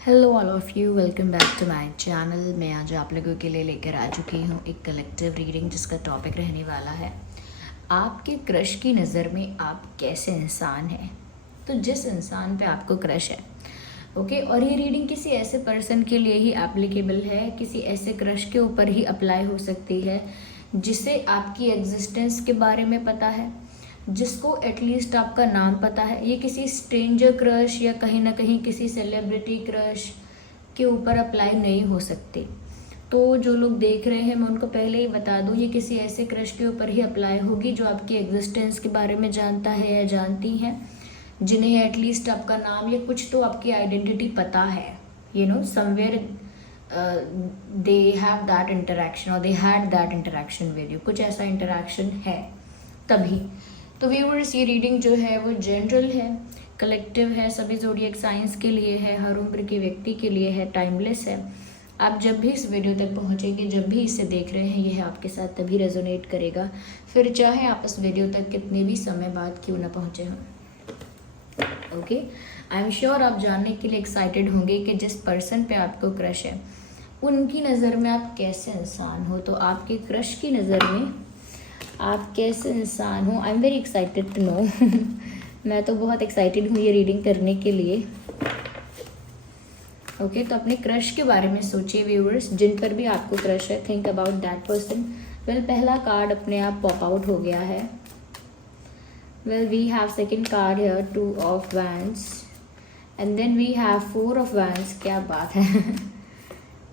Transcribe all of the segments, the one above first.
Hello all of you, welcome back to my channel. मैं आज आप लोगों के लिए लेकर आ चुकी हूँ एक कलेक्टिव रीडिंग जिसका टॉपिक रहने वाला है आपके क्रश की नज़र में आप कैसे इंसान हैं। तो जिस इंसान पे आपको क्रश है, ओके, और ये रीडिंग किसी ऐसे पर्सन के लिए ही एप्लीकेबल है, किसी ऐसे क्रश के ऊपर ही अप्लाई हो सकती है जिसे आपकी एग्जिस्टेंस के बारे में पता है, जिसको एटलीस्ट आपका नाम पता है। ये किसी स्ट्रेंजर क्रश या कहीं ना कहीं किसी सेलिब्रिटी क्रश के ऊपर अप्लाई नहीं हो सकती। तो जो लोग देख रहे हैं, मैं उनको पहले ही बता दूं, ये किसी ऐसे क्रश के ऊपर ही अप्लाई होगी जो आपकी एग्जिस्टेंस के बारे में जानता है या जानती हैं, जिन्हें एटलीस्ट आपका नाम या कुछ तो आपकी आइडेंटिटी पता है। Somewhere they have that interaction और they had that interaction with you, कुछ ऐसा इंटरेक्शन है तभी। तो व्यूअर्स, ये रीडिंग जो है वो जनरल है, कलेक्टिव है, सभी ज़ोडिएक साइंस के लिए है, हर उम्र के व्यक्ति के लिए है, टाइमलेस है। आप जब भी इस वीडियो तक पहुंचेंगे, जब भी इसे देख रहे हैं, यह आपके साथ तभी रेजोनेट करेगा, फिर चाहे आप इस वीडियो तक कितने भी समय बाद क्यों ना पहुंचे हों। ओके, आई एम श्योर आप जानने के लिए एक्साइटेड होंगे कि जिस पर्सन पे आपको क्रश है उनकी नज़र में आप कैसे इंसान हो। तो आपके क्रश की नज़र में आप कैसे इंसान हो, I am very excited to know. मैं तो बहुत एक्साइटेड हूँ ये रीडिंग करने के लिए। ओके, तो अपने क्रश के बारे में सोचिए व्यूअर्स, जिन पर भी आपको क्रश है, think about that person. Well, पहला कार्ड अपने आप पॉप आउट हो गया है। Well, we have second card here, 2 of wands, and then we have 4 of wands. क्या बात है।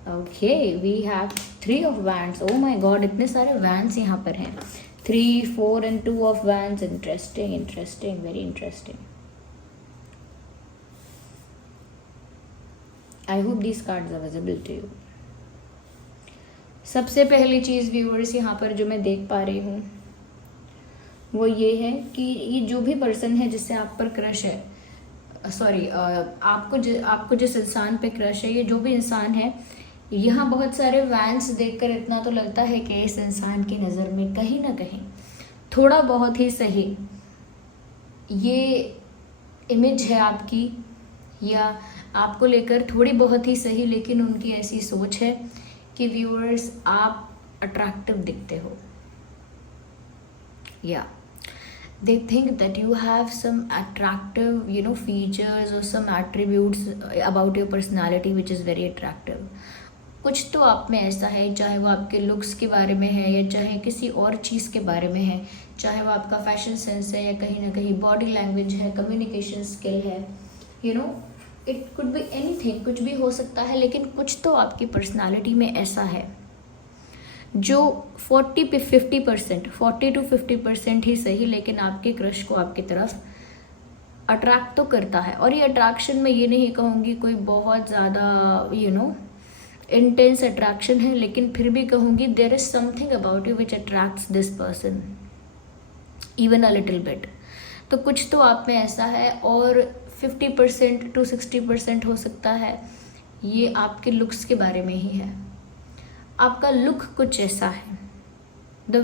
Okay, we have 3 of wands. Oh my god, इतने सारे वैंड्स यहाँ पर हैं। 3, 4 and 2 of wands. Interesting, very interesting. I hope these cards are visible to you. सबसे पहली चीज़ व्यूअर्स यहाँ पर जो मैं देख पा रही हूँ वो ये है कि ये जो भी पर्सन है जिससे आप पर क्रश है, सॉरी, आपको जिस इंसान पे क्रश है, ये जो भी इंसान है, यहाँ बहुत सारे वैंस देखकर इतना तो लगता है कि इस इंसान की नज़र में कहीं ना कहीं थोड़ा बहुत ही सही ये इमेज है आपकी, या आपको लेकर थोड़ी बहुत ही सही, लेकिन उनकी ऐसी सोच है कि व्यूअर्स आप अट्रैक्टिव दिखते हो, या they think that you have some attractive features or some attributes about your personality which is very attractive. कुछ तो आप में ऐसा है, चाहे वो आपके लुक्स के बारे में है या चाहे किसी और चीज़ के बारे में है, चाहे वो आपका फैशन सेंस है या कहीं ना कहीं बॉडी लैंग्वेज है, कम्युनिकेशन स्किल है, इट कुड बी एनीथिंग, कुछ भी हो सकता है, लेकिन कुछ तो आपकी पर्सनालिटी में ऐसा है जो 40 to 50% ही सही, लेकिन आपके क्रश को आपकी तरफ अट्रैक्ट तो करता है। और ये अट्रैक्शन में ये नहीं कहूँगी कोई बहुत ज़्यादा इंटेंस अट्रैक्शन है, लेकिन फिर भी कहूँगी there is something about you which attracts this person even a little bit. तो कुछ तो आप में ऐसा है, और 50% to 60% हो सकता है ये आपके लुक्स के बारे में ही है। आपका लुक कुछ ऐसा है, the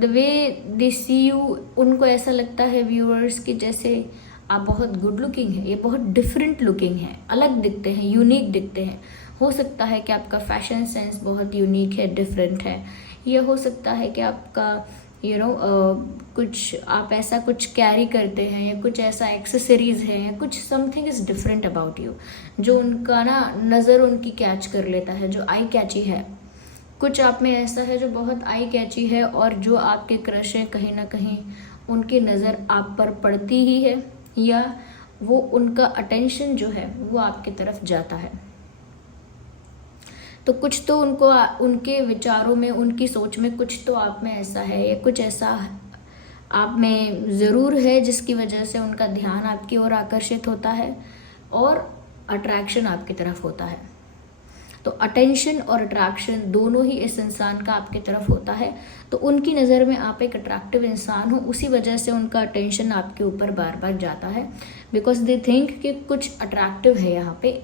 way they C you, उनको ऐसा लगता है व्यूअर्स कि जैसे आप बहुत गुड लुकिंग है, ये बहुत डिफरेंट लुकिंग है, अलग दिखते हैं, यूनिक दिखते हैं। हो सकता है कि आपका फैशन सेंस बहुत यूनिक है, डिफरेंट है, या हो सकता है कि आपका कुछ आप ऐसा कुछ कैरी करते हैं, या कुछ ऐसा एक्सेसरीज है, या कुछ something is different about you जो उनका नज़र उनकी कैच कर लेता है, जो आई कैची है। कुछ आप में ऐसा है जो बहुत आई कैची है, और जो आपके क्रश है कहीं ना कहीं उनकी नज़र आप पर पड़ती ही है, या वो उनका अटेंशन जो है वो आपकी तरफ जाता है। तो कुछ तो उनके विचारों में, उनकी सोच में कुछ तो आप में ऐसा है, या कुछ ऐसा आप में ज़रूर है जिसकी वजह से उनका ध्यान आपकी ओर आकर्षित होता है और अट्रैक्शन आपकी तरफ होता है। तो अटेंशन और अट्रैक्शन दोनों ही इस इंसान का आपकी तरफ होता है। तो उनकी नज़र में आप एक अट्रैक्टिव इंसान हो, उसी वजह से उनका अटेंशन आपके ऊपर बार बार जाता है, बिकॉज दे थिंक कि कुछ अट्रैक्टिव है यहाँ पे।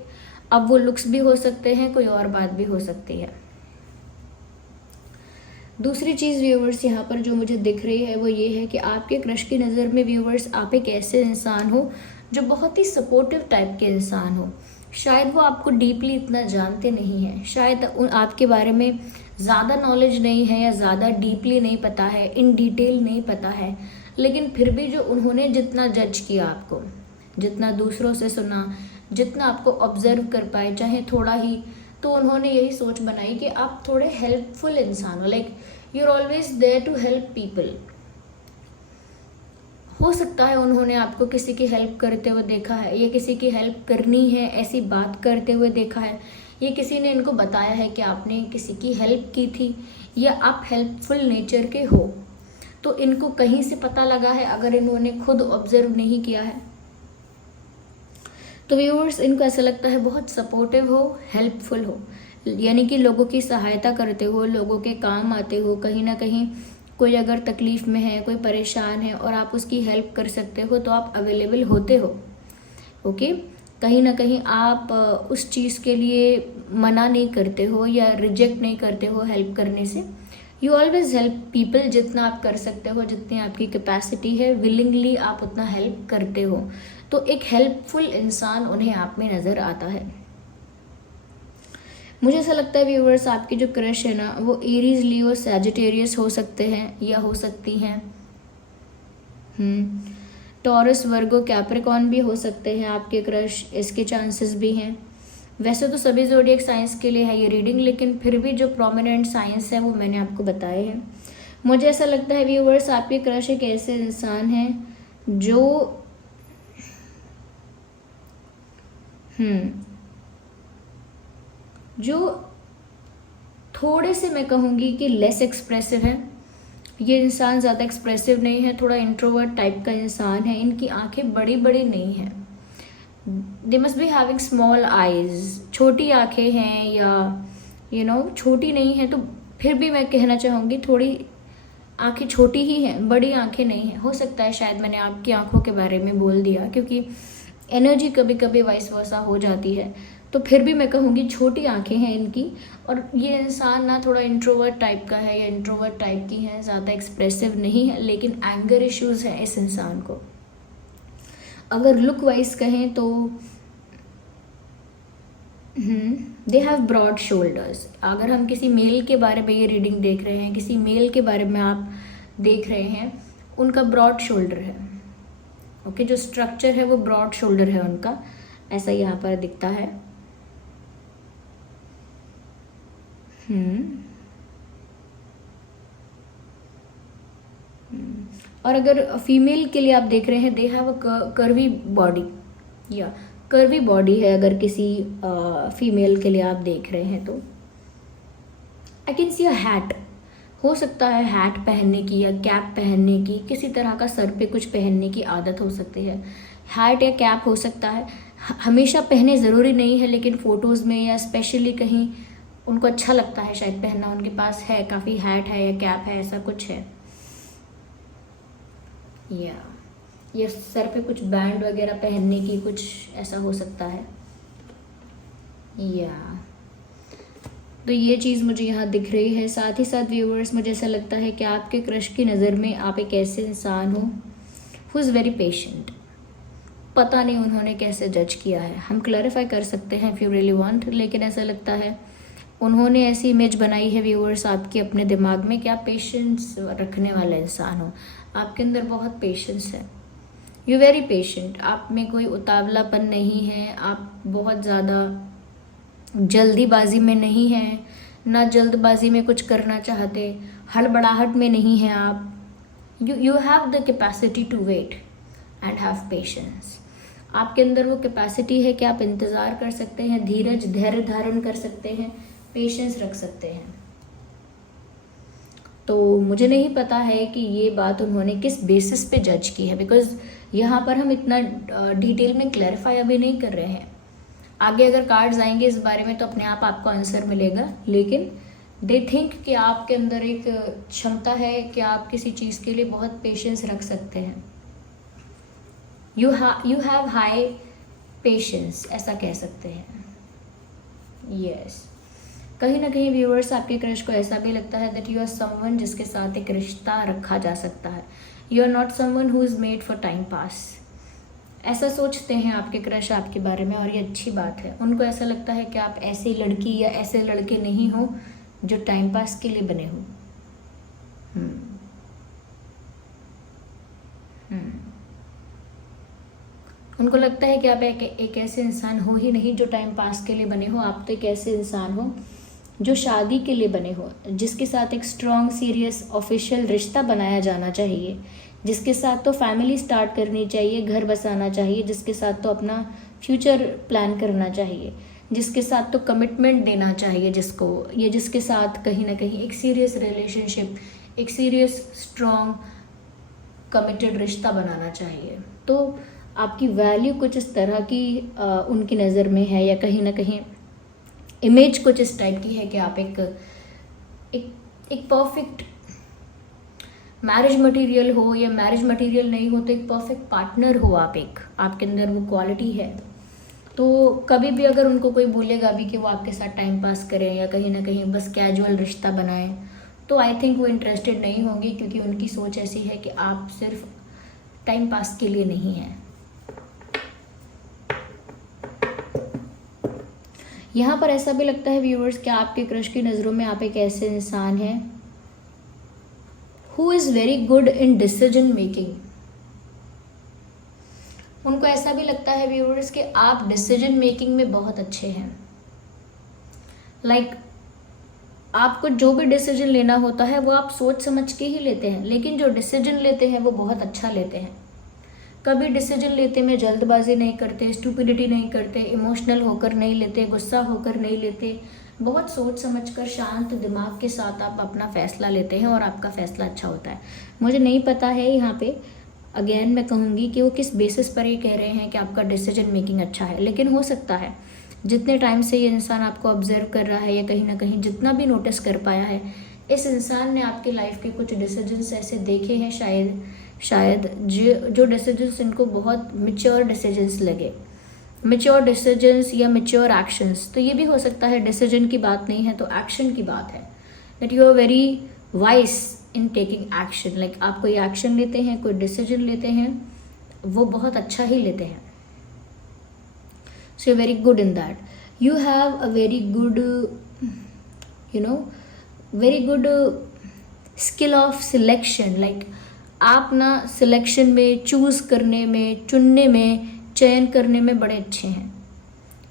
अब वो लुक्स भी हो सकते हैं, कोई और बात भी हो सकती है। दूसरी चीज़ व्यूवर्स यहाँ पर जो मुझे दिख रही है वो ये है कि आपके क्रश की नज़र में व्यूवर्स आप एक ऐसे इंसान हो जो बहुत ही सपोर्टिव टाइप के इंसान हो, शायद वो आपको डीपली इतना जानते नहीं हैं, शायद आपके बारे में ज़्यादा नॉलेज नहीं है या ज़्यादा डीपली नहीं पता है, इन डिटेल नहीं पता है, लेकिन फिर भी जो उन्होंने जितना जज किया आपको, जितना दूसरों से सुना, जितना आपको ऑब्जर्व कर पाए चाहे थोड़ा ही, तो उन्होंने यही सोच बनाई कि आप थोड़े हेल्पफुल इंसान हो, like you are always there to help people. हो सकता है उन्होंने आपको किसी की हेल्प करते हुए देखा है, या किसी की हेल्प करनी है ऐसी बात करते हुए देखा है, या किसी ने इनको बताया है कि आपने किसी की हेल्प की थी, या आप हेल्पफुल नेचर के हो, तो इनको कहीं से पता लगा है अगर इन्होंने खुद ऑब्जर्व नहीं किया है। तो व्यूअर्स, इनको ऐसा लगता है बहुत सपोर्टिव हो, हेल्पफुल हो, यानी कि लोगों की सहायता करते हो, लोगों के काम आते हो, कहीं ना कहीं कोई अगर तकलीफ़ में है, कोई परेशान है और आप उसकी हेल्प कर सकते हो तो आप अवेलेबल होते हो। ओके, कहीं ना कहीं आप उस चीज़ के लिए मना नहीं करते हो या रिजेक्ट नहीं करते हो हेल्प करने से। यू ऑलवेज हेल्प पीपल, जितना आप कर सकते हो, जितनी आपकी कैपेसिटी है, विलिंगली आप उतना हेल्प करते हो, तो एक हेल्पफुल इंसान उन्हें आप में नज़र आता है। मुझे ऐसा लगता है व्यूअर्स, आपकी जो क्रश है ना, वो एरीज, लियो, सैजिटेरियस हो सकते हैं या हो सकती हैं। टॉरस, वर्गो, कैप्रिकॉर्न भी हो सकते हैं आपके क्रश, इसके चांसेस भी हैं। वैसे तो सभी ज़ोडिएक साइंस के लिए है ये रीडिंग, लेकिन फिर भी जो प्रोमिनेंट साइंस है वो मैंने आपको बताए हैं। मुझे ऐसा लगता है व्यूअर्स, आपके क्रश एक ऐसे इंसान हैं जो थोड़े से, मैं कहूँगी कि लेस एक्सप्रेसिव है। ये इंसान ज़्यादा एक्सप्रेसिव नहीं है, थोड़ा इंट्रोवर्ट टाइप का इंसान है। इनकी आंखें बड़ी बड़ी नहीं हैं, they must be having small eyes, छोटी आंखें हैं, या छोटी नहीं है तो फिर भी मैं कहना चाहूँगी थोड़ी आंखें छोटी ही हैं, बड़ी आंखें नहीं हैं। हो सकता है शायद मैंने आपकी आंखों के बारे में बोल दिया, क्योंकि एनर्जी कभी कभी वाइस वर्सा हो जाती है, तो फिर भी मैं कहूँगी छोटी आंखें हैं इनकी। और ये इंसान ना थोड़ा इंट्रोवर्ट टाइप का है या इंट्रोवर्ट टाइप की है, ज़्यादा एक्सप्रेसिव नहीं है, लेकिन एंगर इश्यूज़ हैं इस इंसान को। अगर लुक वाइज कहें तो दे हैव ब्रॉड शोल्डर्स। अगर हम किसी मेल के बारे में ये रीडिंग देख रहे हैं, किसी मेल के बारे में आप देख रहे हैं, उनका ब्रॉड शोल्डर है। ओके, जो स्ट्रक्चर है वो ब्रॉड शोल्डर है उनका, ऐसा यहाँ पर दिखता है। और अगर फीमेल के लिए आप देख रहे हैं, they have a curvy body, या कर्वी बॉडी है अगर किसी फीमेल के लिए आप देख रहे हैं तो। I can see a hat, हो सकता है हैट पहनने की या कैप पहनने की, किसी तरह का सर पे कुछ पहनने की आदत हो सकती है। हैट या कैप हो सकता है, हमेशा पहने ज़रूरी नहीं है, लेकिन फ़ोटोज़ में या स्पेशली कहीं उनको अच्छा लगता है शायद पहनना, उनके पास है काफ़ी हैट है या कैप है, ऐसा कुछ है। या सर पे कुछ बैंड वगैरह पहनने की कुछ ऐसा हो सकता है। तो ये चीज़ मुझे यहाँ दिख रही है। साथ ही साथ व्यूअर्स, मुझे ऐसा लगता है कि आपके क्रश की नज़र में आप एक ऐसे इंसान हो हु इज़ वेरी पेशेंट। पता नहीं उन्होंने कैसे जज किया है, हम क्लैरिफाई कर सकते हैं इफ़ यू रियली वांट, लेकिन ऐसा लगता है उन्होंने ऐसी इमेज बनाई है व्यूअर्स आपके अपने दिमाग में कि आप पेशेंस रखने वाला इंसान हो। आपके अंदर बहुत पेशेंस है, यू वेरी पेशेंट। आप में कोई उतावलापन नहीं है, आप बहुत ज़्यादा जल्दीबाजी में नहीं हैं, ना जल्दबाजी में कुछ करना चाहते, हड़बड़ाहट में नहीं हैं आप। You have the capacity to wait and have patience. आपके अंदर वो कैपेसिटी है कि आप इंतज़ार कर सकते हैं, धीरज धैर्य धारण कर सकते हैं, पेशेंस रख सकते हैं। तो मुझे नहीं पता है कि ये बात उन्होंने किस बेसिस पे जज की है, बिकॉज यहाँ पर हम इतना डिटेल में क्लैरिफाई अभी नहीं कर रहे हैं। आगे अगर कार्ड्स आएंगे इस बारे में तो अपने आप आपको आंसर मिलेगा, लेकिन दे थिंक कि आपके अंदर एक क्षमता है कि आप किसी चीज़ के लिए बहुत पेशेंस रख सकते हैं। यू हैव हाई पेशेंस, ऐसा कह सकते हैं। यस, कहीं ना कहीं व्यूअर्स आपके क्रश को ऐसा भी लगता है दैट यू आर समवन जिसके साथ एक रिश्ता रखा जा सकता है। You are not someone who is made for time pass, ऐसा सोचते हैं आपके क्रश आपके बारे में, और ये अच्छी बात है। उनको ऐसा लगता है कि आप ऐसी लड़की या ऐसे लड़के नहीं हो जो टाइम पास के लिए बने हो। हम्म हम्म उनको लगता है कि आप एक ऐसे इंसान हो ही नहीं जो टाइम पास के लिए बने हो। आप तो एक ऐसे इंसान हो जो शादी के लिए बने हो, जिसके साथ एक स्ट्रॉन्ग सीरियस ऑफिशियल रिश्ता बनाया जाना चाहिए, जिसके साथ तो फैमिली स्टार्ट करनी चाहिए, घर बसाना चाहिए, जिसके साथ तो अपना फ्यूचर प्लान करना चाहिए, जिसके साथ तो कमिटमेंट देना चाहिए जिसको, ये जिसके साथ कहीं ना कहीं एक सीरियस रिलेशनशिप, एक सीरियस स्ट्रॉन्ग कमिटेड रिश्ता बनाना चाहिए। तो आपकी वैल्यू कुछ इस तरह की उनकी नज़र में है, या कहीं ना कहीं इमेज कुछ इस टाइप की है कि आप एक परफेक्ट मैरिज मटेरियल हो, या मैरिज मटेरियल नहीं हो तो एक परफेक्ट पार्टनर हो आप, एक आपके अंदर वो क्वालिटी है। तो कभी भी अगर उनको कोई बोलेगा भी कि वो आपके साथ टाइम पास करें या कहीं ना कहीं बस कैजुअल रिश्ता बनाएं, तो आई थिंक वो इंटरेस्टेड नहीं होंगे, क्योंकि उनकी सोच ऐसी है कि आप सिर्फ टाइम पास के लिए नहीं हैं। यहाँ पर ऐसा भी लगता है व्यूअर्स कि आपके क्रश की नज़रों में आप एक ऐसे इंसान हैं who is very good in decision making. उनको ऐसा भी लगता है व्यूअर्स कि आप डिसीजन मेकिंग में बहुत अच्छे हैं। लाइक आपको जो भी डिसीजन लेना होता है वो आप सोच समझ के ही लेते हैं, लेकिन जो डिसीजन लेते हैं वो बहुत अच्छा लेते हैं। कभी डिसीजन लेते में जल्दबाजी नहीं करते, स्टूपिडिटी नहीं करते, इमोशनल होकर नहीं लेते, गुस्सा होकर नहीं लेते। बहुत सोच समझकर शांत दिमाग के साथ आप अपना फ़ैसला लेते हैं और आपका फ़ैसला अच्छा होता है। मुझे नहीं पता है यहाँ पे, अगेन मैं कहूँगी कि वो किस बेसिस पर ये कह रहे हैं कि आपका डिसीजन मेकिंग अच्छा है, लेकिन हो सकता है जितने टाइम से ये इंसान आपको ऑब्जर्व कर रहा है, या कहीं ना कहीं जितना भी नोटिस कर पाया है, इस इंसान ने आपकी लाइफ के कुछ डिसीजंस ऐसे देखे हैं शायद जो डिसीजंस इनको बहुत मैच्योर डिसीजंस लगे, मैच्योर डिसीजंस या मैच्योर एक्शंस। तो ये भी हो सकता है डिसीजन की बात नहीं है तो एक्शन की बात है, that you are very wise in taking action. Like आप कोई एक्शन लेते हैं, कोई डिसीजन लेते हैं, वो बहुत अच्छा ही लेते हैं। So you very good in that, you have a very good very good skill of selection. Like आप ना सिलेक्शन में, चूज़ करने में, चुनने में, चयन करने में बड़े अच्छे हैं।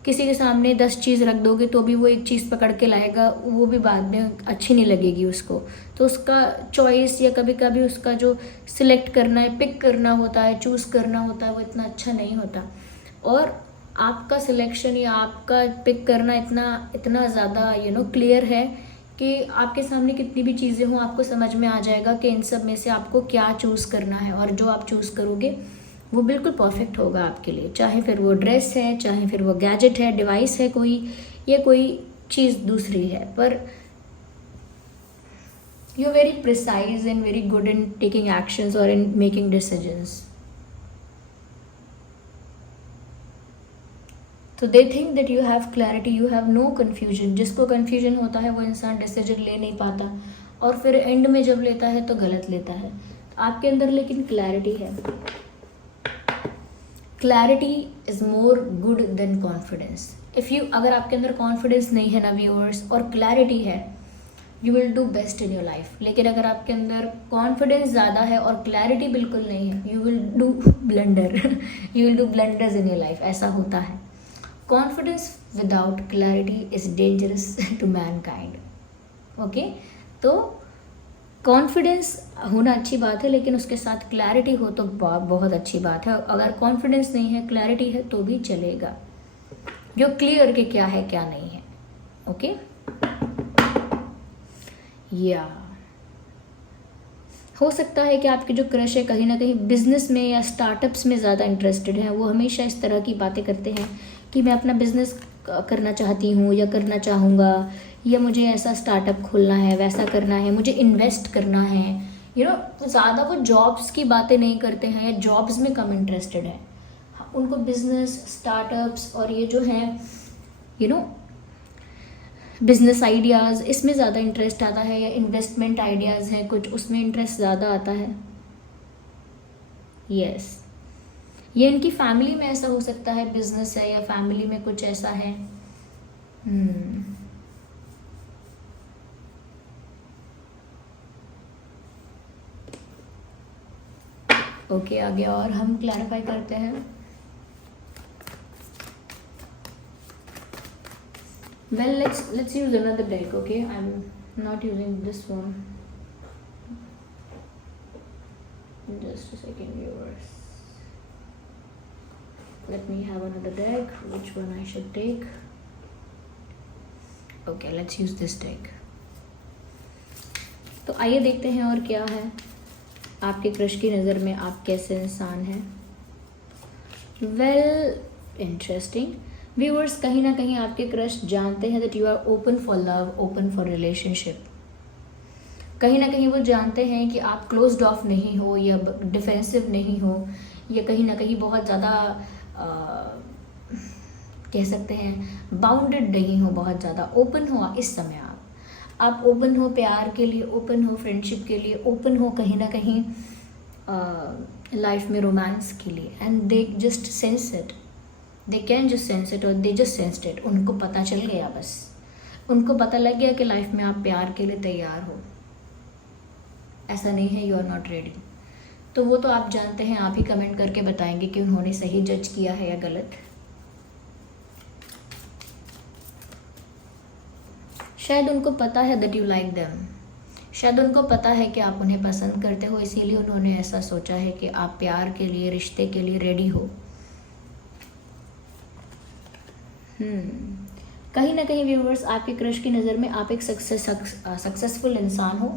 किसी के सामने 10 चीज़ रख दोगे तो भी वो एक चीज़ पकड़ के लाएगा, वो भी बाद में अच्छी नहीं लगेगी उसको। तो उसका चॉइस या कभी कभी उसका जो सिलेक्ट करना है, पिक करना होता है, चूज़ करना होता है, वो इतना अच्छा नहीं होता। और आपका सिलेक्शन या आपका पिक करना इतना ज़्यादा क्लियर है कि आपके सामने कितनी भी चीज़ें हों आपको समझ में आ जाएगा कि इन सब में से आपको क्या चूज़ करना है, और जो आप चूज़ करोगे वो बिल्कुल परफेक्ट होगा आपके लिए। चाहे फिर वो ड्रेस है, चाहे फिर वो गैजेट है, डिवाइस है कोई, या कोई चीज़ दूसरी है, पर you are very precise and very good in taking actions और इन मेकिंग डिसीजंस। तो they think that you have clarity, you have no confusion. जिसको कन्फ्यूजन होता है वो इंसान डिसीजन ले नहीं पाता, और फिर एंड में जब लेता है तो गलत लेता है। आपके अंदर लेकिन क्लैरिटी है। Clarity is more good than confidence. अगर आपके अंदर कॉन्फिडेंस नहीं है ना व्यूअर्स, और क्लैरिटी है, you will do best in your life. लेकिन अगर आपके अंदर कॉन्फिडेंस ज़्यादा है और क्लैरिटी बिल्कुल नहीं है, you will do blunder you will do blunders in your life. ऐसा होता है। Confidence without clarity is dangerous to mankind. Okay, तो कॉन्फिडेंस होना अच्छी बात है, लेकिन उसके साथ क्लैरिटी हो तो बहुत अच्छी बात है। अगर कॉन्फिडेंस नहीं है, क्लैरिटी है तो भी चलेगा, जो क्लियर के क्या है क्या नहीं है। ओके, या हो सकता है कि आपके जो क्रश है कहीं ना कहीं बिजनेस में या स्टार्टअप्स में ज़्यादा इंटरेस्टेड हैं। वो हमेशा इस तरह की बातें करते हैं कि मैं अपना बिजनेस करना चाहती हूँ या करना चाहूँगा, या मुझे ऐसा स्टार्टअप खोलना है, वैसा करना है, मुझे इन्वेस्ट करना है। ज़्यादा वो जॉब्स की बातें नहीं करते हैं, या जॉब्स में कम इंटरेस्टेड है। उनको बिजनेस, स्टार्टअप्स और ये जो है बिजनेस आइडियाज़, इसमें ज़्यादा इंटरेस्ट आता है, या इन्वेस्टमेंट आइडियाज़ हैं कुछ, उसमें इंटरेस्ट ज़्यादा आता है। यस, ये इनकी फैमिली में ऐसा हो सकता है, बिजनेस है या फैमिली में कुछ ऐसा है। ओके, आगे और हम क्लैरिफाई करते हैं। Well, let's use another deck, okay? I'm not using this one. Just a second, viewers. Let me have another deck. Which one I should take? Okay, let's use this deck. तो आइए देखते हैं और क्या है आपके क्रश की नज़र में, आप कैसे इंसान हैं। वेल, इंटरेस्टिंग व्यूअर्स, कहीं ना कहीं आपके क्रश जानते हैं that you are open for love, open for relationship. कहीं ना कहीं वो जानते हैं कि आप क्लोज्ड ऑफ नहीं हो या डिफेंसिव नहीं हो, या कहीं ना कहीं बहुत ज़्यादा कह सकते हैं बाउंडेड नहीं हो, बहुत ज़्यादा ओपन हो इस समय। आप ओपन हो प्यार के लिए, ओपन हो फ्रेंडशिप के लिए, ओपन हो कहीं ना कहीं लाइफ में रोमांस के लिए। And they just sense it, they can just sense it, और दे जस्ट सेंस्ड इट। उनको पता चल गया, बस उनको पता लग गया कि लाइफ में आप प्यार के लिए तैयार हो। ऐसा नहीं है यू आर नॉट रेडी। तो वो तो आप जानते हैं, आप ही कमेंट करके बताएंगे कि उन्होंने सही जज किया है या गलत। शायद उनको पता है दैट यू लाइक देम, शायद उनको पता है कि आप उन्हें पसंद करते हो, इसीलिए उन्होंने ऐसा सोचा है कि आप प्यार के लिए, रिश्ते के लिए रेडी हो। कहीं ना कहीं व्यूवर्स, आपके क्रश की नज़र में आप एक सक्सेसफुल इंसान हो।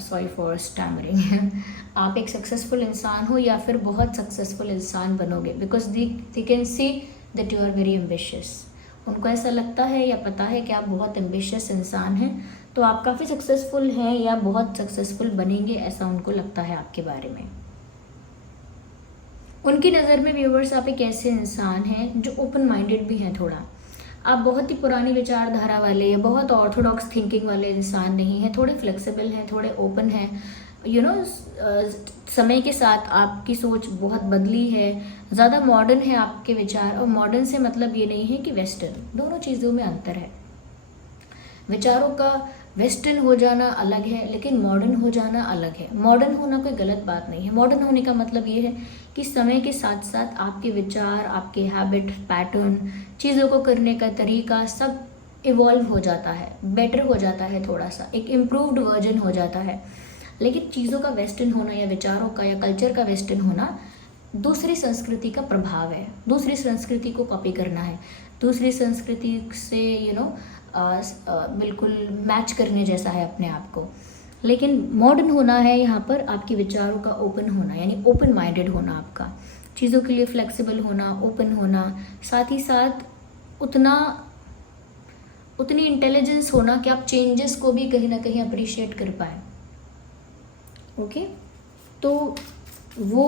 सॉरी फॉर स्टैमरिंग आप एक सक्सेसफुल इंसान हो या फिर बहुत सक्सेसफुल इंसान बनोगे, because they can see that you are very ambitious. उनको ऐसा लगता है या पता है कि आप बहुत एम्बिशियस इंसान हैं, तो आप काफ़ी सक्सेसफुल हैं या बहुत सक्सेसफुल बनेंगे, ऐसा उनको लगता है आपके बारे में। उनकी नज़र में व्यूवर्स, आप एक ऐसे इंसान हैं जो ओपन माइंडेड भी हैं थोड़ा। आप बहुत ही पुरानी विचारधारा वाले, बहुत ऑर्थोडॉक्स थिंकिंग वाले इंसान नहीं हैं, थोड़े फ्लेक्सिबल हैं, थोड़े ओपन हैं। यू नो, समय के साथ आपकी सोच बहुत बदली है, ज़्यादा मॉडर्न है आपके विचार। और मॉडर्न से मतलब ये नहीं है कि वेस्टर्न, दोनों चीज़ों में अंतर है। विचारों का वेस्टर्न हो जाना अलग है, लेकिन मॉडर्न हो जाना अलग है। मॉडर्न होना कोई गलत बात नहीं है। मॉडर्न होने का मतलब ये है कि समय के साथ साथ आपके विचार, आपके हैबिट, पैटर्न, चीज़ों को करने का तरीका सब इवॉल्व हो जाता है, बेटर हो जाता है, थोड़ा सा एक इम्प्रूव्ड वर्जन हो जाता है। लेकिन चीज़ों का वेस्टर्न होना या विचारों का या कल्चर का वेस्टर्न होना दूसरी संस्कृति का प्रभाव है। दूसरी संस्कृति को कॉपी करना है, दूसरी संस्कृति से बिल्कुल मैच करने जैसा है अपने आप को। लेकिन मॉडर्न होना है यहाँ पर आपके विचारों का ओपन होना, यानी ओपन माइंडेड होना, आपका चीज़ों के लिए फ्लेक्सिबल होना, ओपन होना, साथ ही साथ उतनी इंटेलिजेंस होना कि आप चेंजेस को भी कहीं ना कहीं अप्रिशिएट कर पाए। ओके, तो वो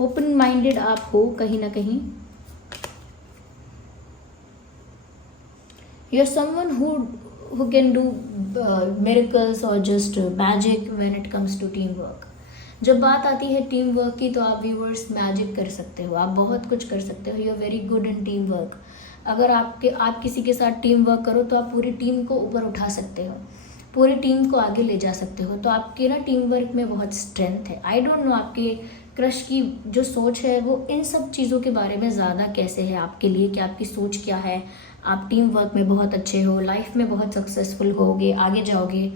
ओपन माइंडेड आप हो कहीं ना कहीं। You are someone who can do miracles or just magic when it comes to team work. जब बात आती है टीम वर्क की, तो आप व्यूअर्स मैजिक कर सकते हो, आप बहुत कुछ कर सकते हो। You are very good in team work. अगर आप किसी के साथ टीम वर्क करो तो आप पूरी टीम को ऊपर उठा सकते हो, पूरी टीम को आगे ले जा सकते हो। तो आपके ना टीम वर्क में बहुत स्ट्रेंथ है। आई डोंट नो आपके क्रश की जो सोच है वो इन सब चीज़ों के बारे में ज़्यादा कैसे है आपके लिए, कि आपकी सोच क्या है। आप टीम वर्क में बहुत अच्छे हो, लाइफ में बहुत सक्सेसफुल होगे, आगे जाओगे।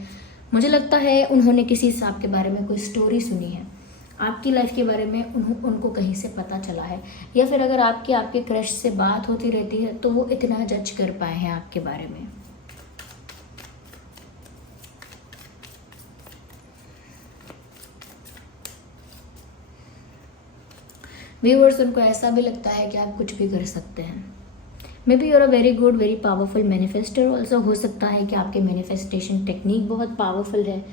मुझे लगता है उन्होंने किसी से आपके बारे में कोई स्टोरी सुनी है, आपकी लाइफ के बारे में उनको कहीं से पता चला है, या फिर अगर आपके क्रश से बात होती रहती है तो वो इतना जज कर पाए हैं आपके बारे में। व्यूअर्स, उनको ऐसा भी लगता है कि आप कुछ भी कर सकते हैं। May be you're a very good, very powerful manifester also. हो सकता है कि आपके मैनिफेस्टेशन टेक्निक बहुत पावरफुल है,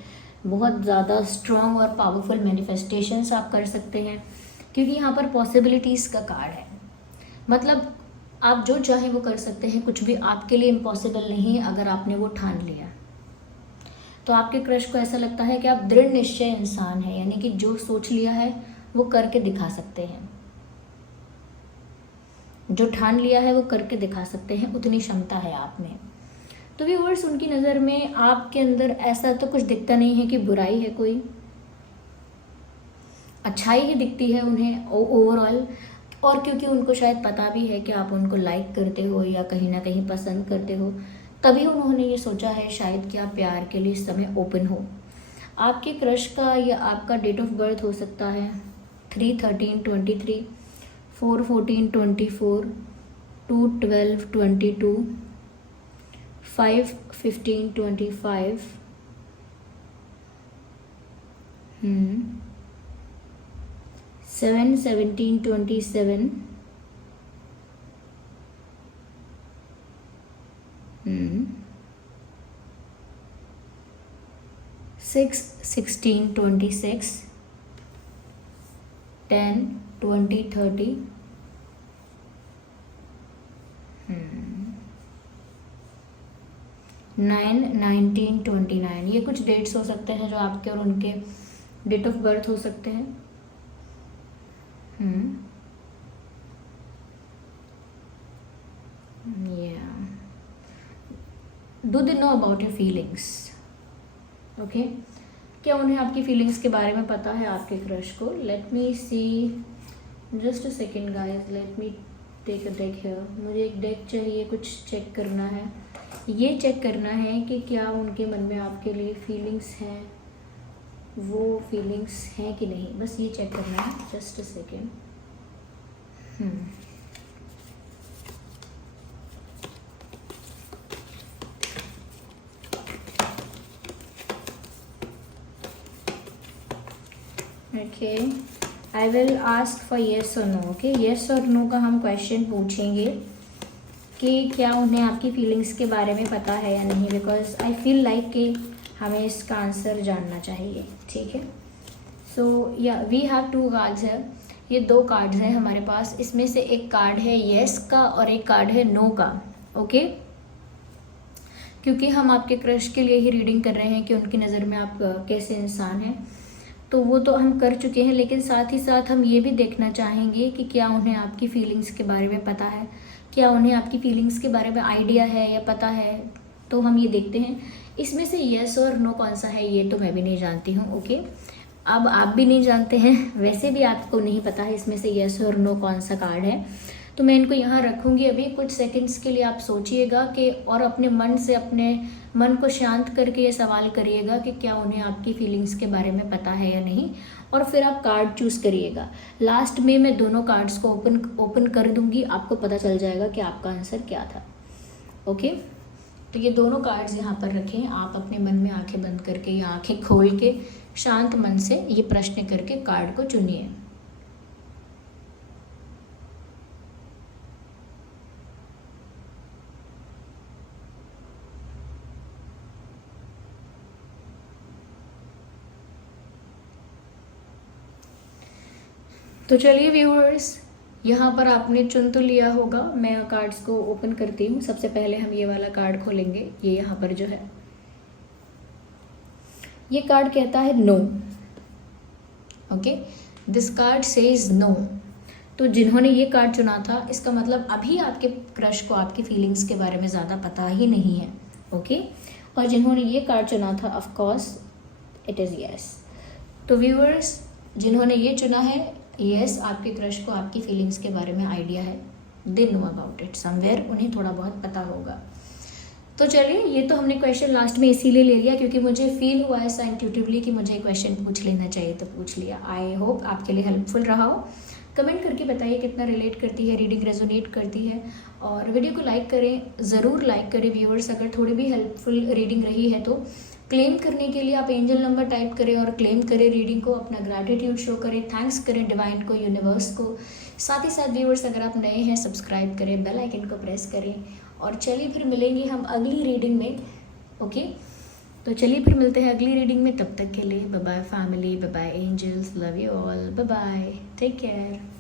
बहुत ज़्यादा स्ट्रॉन्ग और पावरफुल मैनिफेस्टेशंस आप कर सकते हैं, क्योंकि यहाँ पर पॉसिबिलिटीज़ का कार्ड है। मतलब आप जो चाहें वो कर सकते हैं, कुछ भी आपके लिए इम्पॉसिबल नहीं है अगर आपने वो ठान लिया। तो आपके क्रश को ऐसा लगता है कि आप दृढ़ निश्चय इंसान हैं, यानी कि जो सोच लिया है वो करके दिखा सकते हैं, जो ठान लिया है वो करके दिखा सकते हैं, उतनी क्षमता है आप में। तो व्यूअर्स, उनकी नज़र में आपके अंदर ऐसा तो कुछ दिखता नहीं है कि बुराई है, कोई अच्छाई ही दिखती है उन्हें ओवरऑल। और क्योंकि उनको शायद पता भी है कि आप उनको लाइक करते हो या कहीं ना कहीं पसंद करते हो, तभी उन्होंने ये सोचा है शायद कि आप प्यार के लिए इस समय ओपन हो। आपके क्रश का या आपका डेट ऑफ बर्थ हो सकता है 3/13/23, 4/14/24, 2/12/22, 5/15/25, 7/17/27, 6/16/26, 10/20/30, 9/19/29। ये कुछ डेट्स हो सकते हैं जो आपके और उनके डेट ऑफ बर्थ हो सकते हैं। Do they know about your feelings? Okay, क्या उन्हें आपकी फीलिंग्स के बारे में पता है, आपके क्रश को? Let me see, just a second guys, let me take a deck here. मुझे एक डेक चाहिए, कुछ चेक करना है। ये चेक करना है कि क्या उनके मन में आपके लिए फीलिंग्स हैं, वो फीलिंग्स हैं कि नहीं, बस ये चेक करना है। Just a second. Okay, I will ask for yes और नो। ओके, येस और नो का हम क्वेश्चन पूछेंगे कि क्या उन्हें आपकी फीलिंग्स के बारे में पता है या नहीं, बिकॉज आई फील लाइक कि हमें इसका आंसर जानना चाहिए। ठीक है, सो या वी हैव 2 कार्ड्स है, ये 2 कार्ड्स हैं हमारे पास। इसमें से एक कार्ड है येस का और एक कार्ड है नो का। ओके, क्योंकि हम आपके क्रश के लिए ही रीडिंग कर रहे हैं कि उनकी नज़र में आप कैसे इंसान हैं, तो वो तो हम कर चुके हैं, लेकिन साथ ही साथ हम ये भी देखना चाहेंगे कि क्या उन्हें आपकी फीलिंग्स के बारे में पता है, क्या उन्हें आपकी फीलिंग्स के बारे में आइडिया है या पता है। तो हम ये देखते हैं इसमें से येस और नो कौन सा है, ये तो मैं भी नहीं जानती हूँ। ओके, अब आप भी नहीं जानते हैं, वैसे भी आपको नहीं पता है इसमें से येस और नो कौन सा कार्ड है। तो मैं इनको यहाँ रखूँगी अभी कुछ सेकंड्स के लिए। आप सोचिएगा कि और अपने मन से, अपने मन को शांत करके ये सवाल करिएगा कि क्या उन्हें आपकी फीलिंग्स के बारे में पता है या नहीं, और फिर आप कार्ड चूज़ करिएगा। लास्ट में मैं दोनों कार्ड्स को ओपन कर दूँगी, आपको पता चल जाएगा कि आपका आंसर क्या था। ओके, तो ये दोनों कार्ड्स यहाँ पर रखें। आप अपने मन में आंखें बंद करके या आंखें खोल के शांत मन से ये प्रश्न करके कार्ड को चुनिए। तो चलिए व्यूअर्स, यहाँ पर आपने चुन तो लिया होगा। मैं कार्ड्स को ओपन करती हूँ। सबसे पहले हम ये वाला कार्ड खोलेंगे। ये यहाँ पर जो है, ये कार्ड कहता है no. Okay, this card says no. तो जिन्होंने ये कार्ड चुना था, इसका मतलब अभी आपके क्रश को आपकी फीलिंग्स के बारे में ज़्यादा पता ही नहीं है। ओके, और जिन्होंने ये कार्ड चुना था, of course it is yes. तो व्यूअर्स, जिन्होंने ये चुना है, यस, आपके क्रश को आपकी फीलिंग्स के बारे में आइडिया है। They know about it somewhere, उन्हें थोड़ा बहुत पता होगा। तो चलिए, ये तो हमने क्वेश्चन लास्ट में इसीलिए ले लिया क्योंकि मुझे फील हुआ ऐसा इंट्यूटिवली कि मुझे क्वेश्चन पूछ लेना चाहिए, तो पूछ लिया। आई होप आपके लिए हेल्पफुल रहा हो। कमेंट करके बताइए कितना रिलेट करती है रीडिंग, रेजोनेट करती है। और वीडियो को लाइक करें, ज़रूर लाइक करें व्यूअर्स। अगर थोड़ी भी हेल्पफुल रीडिंग रही है तो क्लेम करने के लिए आप एंजल नंबर टाइप करें और क्लेम करें रीडिंग को, अपना ग्रैटिट्यूड शो करें, थैंक्स करें डिवाइन को, यूनिवर्स को। साथ ही साथ व्यूअर्स, अगर आप नए हैं, सब्सक्राइब करें, बेल आइकन को प्रेस करें। और चलिए फिर मिलेंगे हम अगली रीडिंग में। ओके, तो चलिए फिर मिलते हैं अगली रीडिंग में। तब तक के लिए bye bye family, bye bye angels, love you all, bye bye, take care.